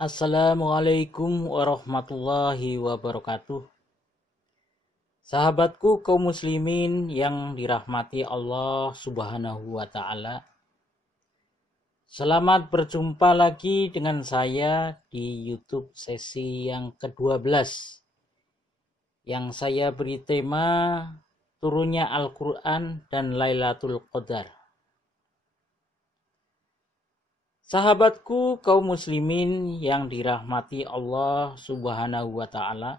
Assalamualaikum warahmatullahi wabarakatuh. Sahabatku kaum muslimin yang dirahmati Allah Subhanahu wa taala. Selamat berjumpa lagi dengan saya di YouTube sesi yang ke-12 yang saya beri tema turunnya Al-Qur'an dan Lailatul Qadar. Sahabatku kaum muslimin yang dirahmati Allah Subhanahu wa taala.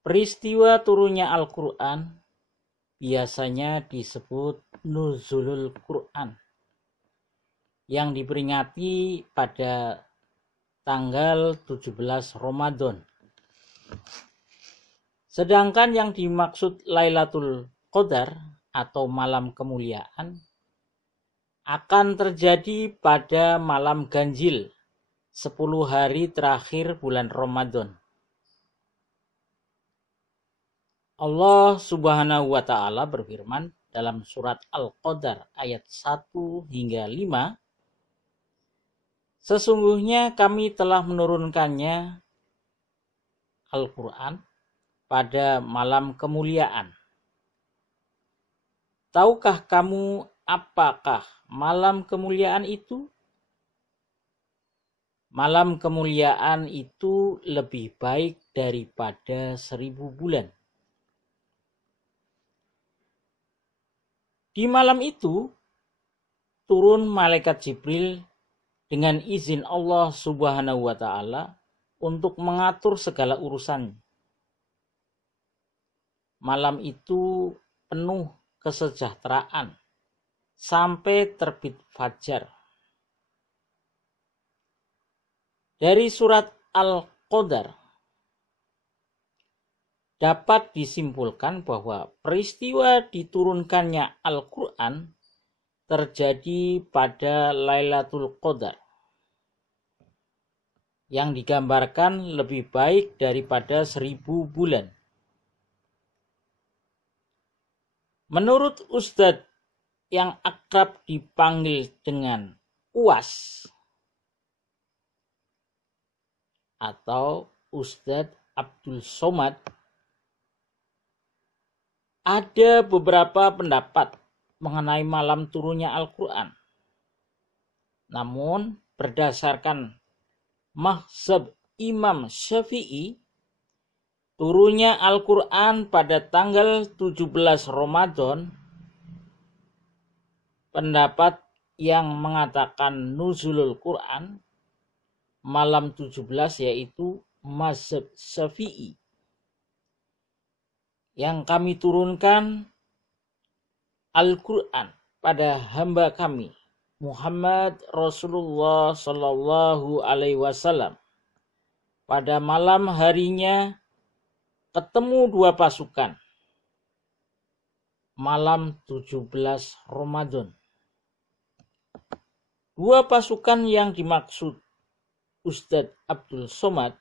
Peristiwa turunnya Al-Qur'an biasanya disebut Nuzulul Qur'an yang diperingati pada tanggal 17 Ramadan. Sedangkan yang dimaksud Lailatul Qadar atau malam kemuliaan akan terjadi pada malam ganjil 10 hari terakhir bulan Ramadan. Allah Subhanahu wa taala berfirman dalam surat Al-Qadar ayat 1 hingga 5, sesungguhnya kami telah menurunkannya Al-Qur'an pada malam kemuliaan. Tahukah kamu apakah malam kemuliaan itu? Malam kemuliaan itu lebih baik daripada 1000 bulan. Di malam itu turun malaikat Jibril dengan izin Allah Subhanahu wa taala untuk mengatur segala urusan. Malam itu penuh kesejahteraan sampai terbit fajar. Dari surat Al-Qadar dapat disimpulkan bahwa peristiwa diturunkannya Al-Qur'an terjadi pada Lailatul Qadar yang digambarkan lebih baik daripada 1000 bulan. Menurut Ustadz yang akrab dipanggil dengan UAS atau Ustadz Abdul Somad, ada beberapa pendapat mengenai malam turunnya Al-Qur'an. Namun berdasarkan mazhab Imam Syafi'i, turunnya Al-Qur'an pada tanggal 17 Ramadan, pendapat yang mengatakan nuzulul Qur'an malam 17 yaitu mazhab Syafi'i. Yang kami turunkan Al-Qur'an pada hamba kami Muhammad Rasulullah Sallallahu Alaihi Wasallam pada malam harinya ketemu dua pasukan malam 17 Ramadan. Dua pasukan yang dimaksud Ustadz Abdul Somad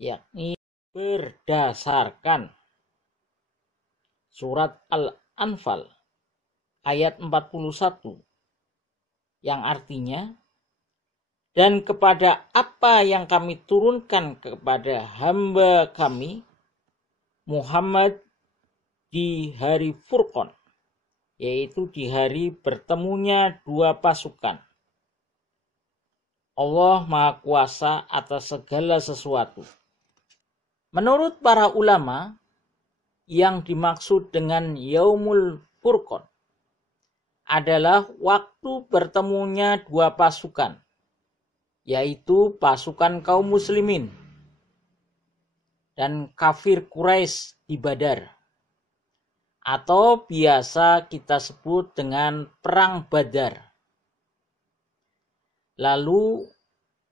yakni berdasarkan surat Al-Anfal ayat 41 yang artinya, dan kepada apa yang kami turunkan kepada hamba kami Muhammad di hari Furqan, yaitu di hari bertemunya dua pasukan. Allah Maha Kuasa atas segala sesuatu. Menurut para ulama, yang dimaksud dengan Yaumul Furqan adalah waktu bertemunya dua pasukan, yaitu pasukan kaum muslimin dan kafir Quraisy di Badar, atau biasa kita sebut dengan Perang Badar. Lalu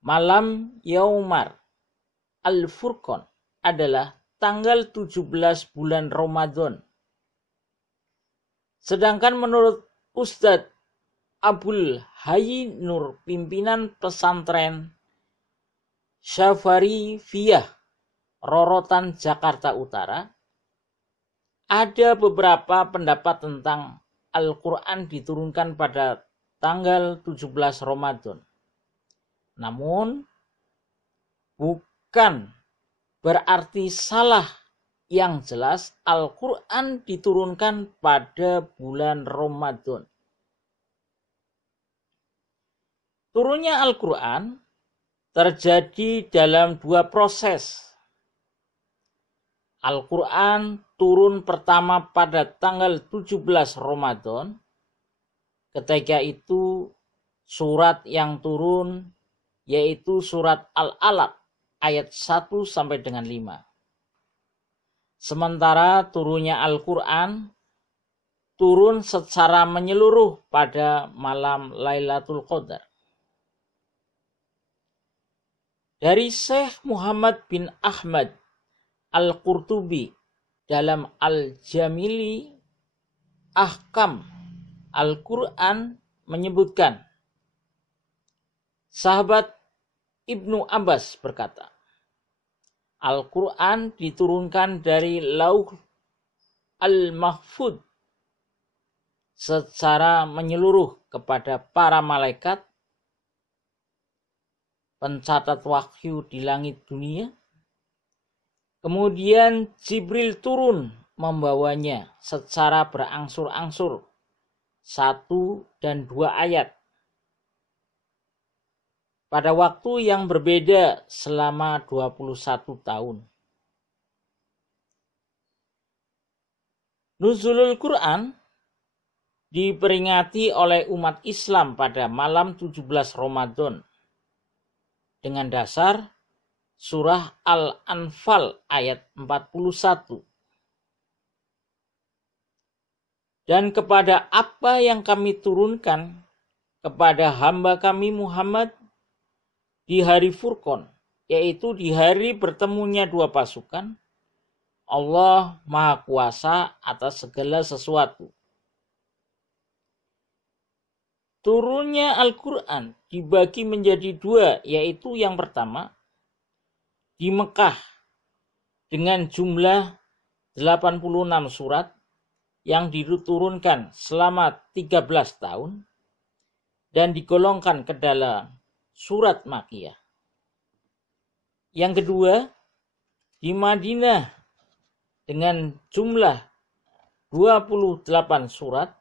malam Yaumar Al-Furqan adalah tanggal 17 bulan Ramadan. Sedangkan menurut Ustadz Abul Hayy Nur, pimpinan pesantren Syafariyah Rorotan Jakarta Utara, ada beberapa pendapat tentang Al-Quran diturunkan pada tanggal 17 Ramadan. Namun bukan berarti salah. Yang jelas Al-Quran diturunkan pada bulan Ramadan. Turunnya Al-Quran terjadi dalam dua proses. Al-Quran turun pertama pada tanggal 17 Ramadan. Ketika itu surat yang turun yaitu surat Al-Alaq ayat 1 sampai dengan 5. Sementara turunnya Al-Quran turun secara menyeluruh pada malam Lailatul Qadar. Dari Syekh Muhammad bin Ahmad Al-Qurtubi dalam Al-Jamili Ahkam Al-Quran menyebutkan, sahabat Ibnu Abbas berkata, Al-Quran diturunkan dari Lauh Al-Mahfud secara menyeluruh kepada para malaikat, pencatat wahyu di langit dunia. Kemudian Jibril turun membawanya secara berangsur-angsur, 1 dan 2 ayat. Pada waktu yang berbeda selama 21 tahun. Nuzulul Quran diperingati oleh umat Islam pada malam 17 Ramadan dengan dasar surah Al-Anfal ayat 41. Dan kepada apa yang kami turunkan kepada hamba kami Muhammad di hari Furqan, yaitu di hari bertemunya dua pasukan, Allah Maha Kuasa atas segala sesuatu. Turunnya Al-Quran dibagi menjadi dua, yaitu yang pertama di Mekah dengan jumlah 86 surat yang diturunkan selama 13 tahun dan digolongkan ke dalam surat Makkiyah. Yang kedua, di Madinah dengan jumlah 28 surat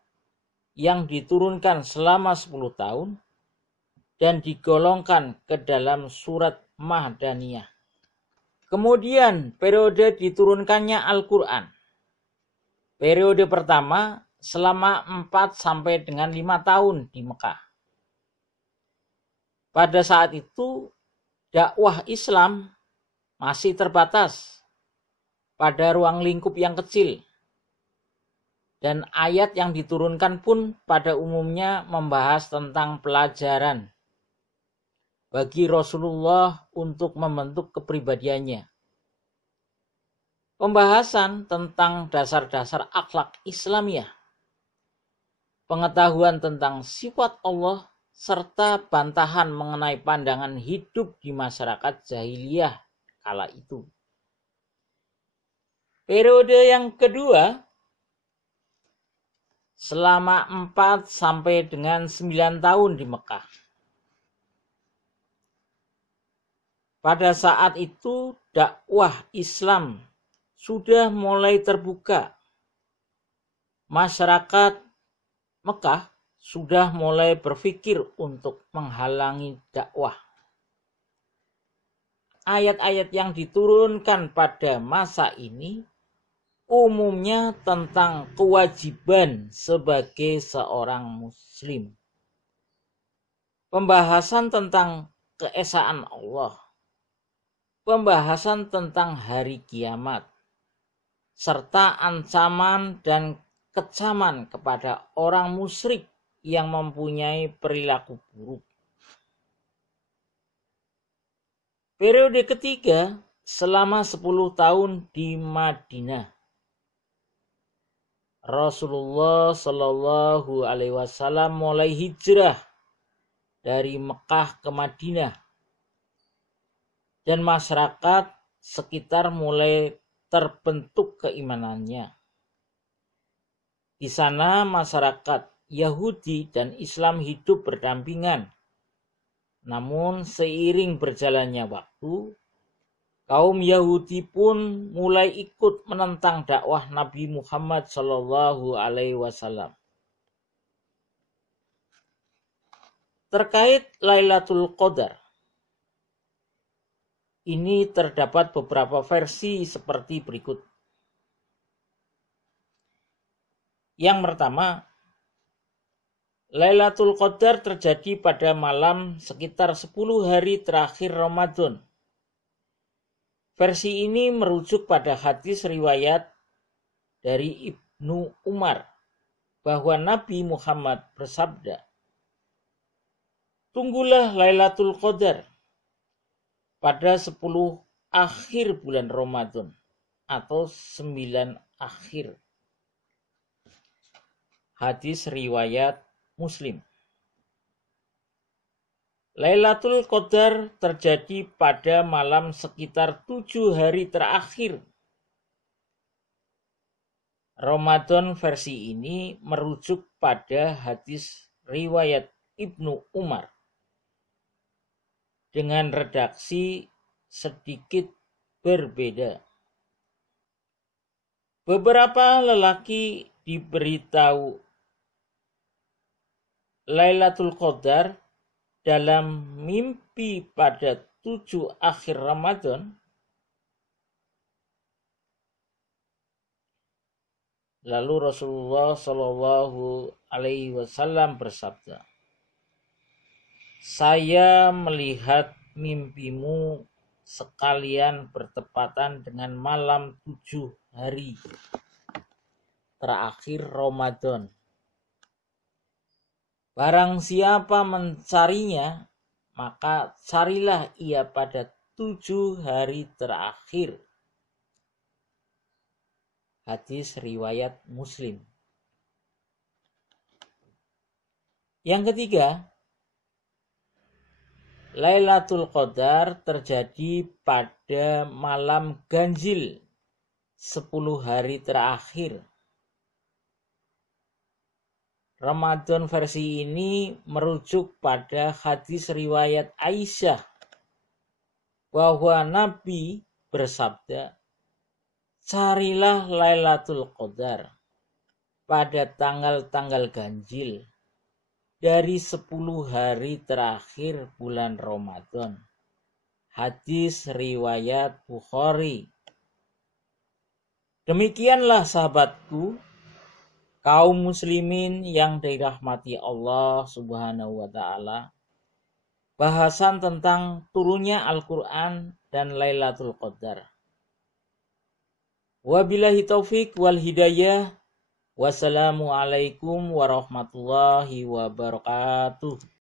yang diturunkan selama 10 tahun dan digolongkan ke dalam surat Madaniyah. Kemudian periode diturunkannya Al-Quran. Periode pertama selama 4 sampai dengan 5 tahun di Mekah. Pada saat itu dakwah Islam masih terbatas pada ruang lingkup yang kecil. Dan ayat yang diturunkan pun pada umumnya membahas tentang pelajaran bagi Rasulullah untuk membentuk kepribadiannya. Pembahasan tentang dasar-dasar akhlak Islamiyah, pengetahuan tentang sifat Allah, serta bantahan mengenai pandangan hidup di masyarakat jahiliyah kala itu. Periode yang kedua selama 4 sampai dengan 9 tahun di Mekah. Pada saat itu dakwah Islam sudah mulai terbuka. Masyarakat Mekah sudah mulai berpikir untuk menghalangi dakwah. Ayat-ayat yang diturunkan pada masa ini umumnya tentang kewajiban sebagai seorang muslim. Pembahasan tentang keesaan Allah. Pembahasan tentang hari kiamat. Serta ancaman dan kecaman kepada orang musyrik yang mempunyai perilaku buruk. Periode ketiga selama 10 tahun di Madinah. Rasulullah Shallallahu Alaihi Wasallam mulai hijrah dari Mekah ke Madinah dan masyarakat sekitar mulai terbentuk keimanannya. Di sana masyarakat Yahudi dan Islam hidup berdampingan. Namun seiring berjalannya waktu, kaum Yahudi pun mulai ikut menentang dakwah Nabi Muhammad Shallallahu Alaihi Wasallam. Terkait Lailatul Qadar, ini terdapat beberapa versi seperti berikut. Yang pertama, Lailatul Qadar terjadi pada malam sekitar 10 hari terakhir Ramadan. Versi ini merujuk pada hadis riwayat dari Ibnu Umar bahwa Nabi Muhammad bersabda, "Tunggulah Lailatul Qadar pada 10 akhir bulan Ramadan atau 9 akhir." Hadis riwayat Muslim. Lailatul Qadar terjadi pada malam sekitar 7 hari terakhir Ramadan. Versi ini merujuk pada hadis riwayat Ibnu Umar dengan redaksi sedikit berbeda. Beberapa lelaki diberitahu Lailatul Qadar dalam mimpi pada 7 akhir Ramadan. Lalu Rasulullah Shallallahu Alaihi Wasallam bersabda, "Saya melihat mimpimu sekalian bertepatan dengan malam 7 hari terakhir Ramadan. Barang siapa mencarinya, maka carilah ia pada 7 hari terakhir." Hadis riwayat Muslim. Yang ketiga, Lailatul Qadar terjadi pada malam ganjil 10 hari terakhir Ramadan. Versi ini merujuk pada hadis riwayat Aisyah bahwa Nabi bersabda, "Carilah Lailatul Qadar pada tanggal-tanggal ganjil dari 10 hari terakhir bulan Ramadan." Hadis riwayat Bukhari. Demikianlah sahabatku, kaum muslimin yang dirahmati Allah Subhanahu wa Ta'ala, bahasan tentang turunnya Al-Quran dan Lailatul Qadar. Wabillahi taufik wal hidayah. Wassalamualaikum warahmatullahi wabarakatuh.